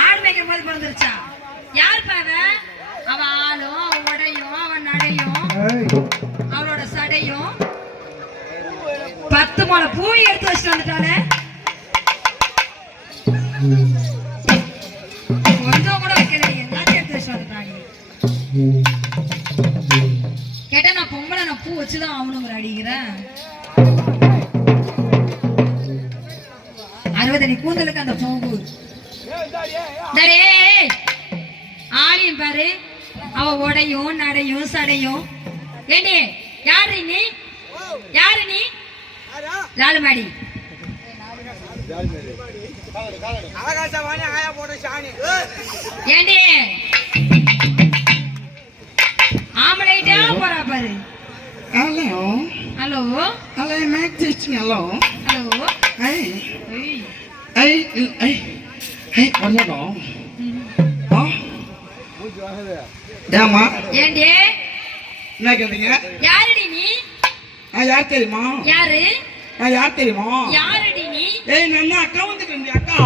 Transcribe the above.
ஆடு மேய்க்கும் போது பிறந்துருச்சா? யார் பாவ? அவன் ஆளும் அவன் உடையும் அவன் நடையும் அவளோட சடையும் 10 முளை பூ எடுத்து வச்சுட்டு வந்துட்டானே. கொஞ்சம் கூட வைக்கல, எல்லாத்தையும் எடுத்து வச்சுட்டு வந்துட்டாங்க. கேட்டா நான் பொம்பளை, நான் பூ வச்சுதான் ஆகணுங்கிற அடிக்கிறேன். 60 அடி கூந்தலுக்கு அந்த பூவு ஆளியும் பாரு, அவ உடையும் நடையும் சடையும். ஏண்டி யாரு நீ? யாரு நீ? லாலுமாடி ஏண்டி ஆம்பளைட்டா போறா பாரு. Hello hello hello mike testing. Hello hello I I I I வரலடா. ஏமா ஏண்டி என்ன கேட்டீங்க? யாருடி நீ? யார் தெரியுமா? யாரு? யார் தெரியுமா? யாருடி நீ? ஏய் நான் அக்கா வந்துட்டேன். அக்கா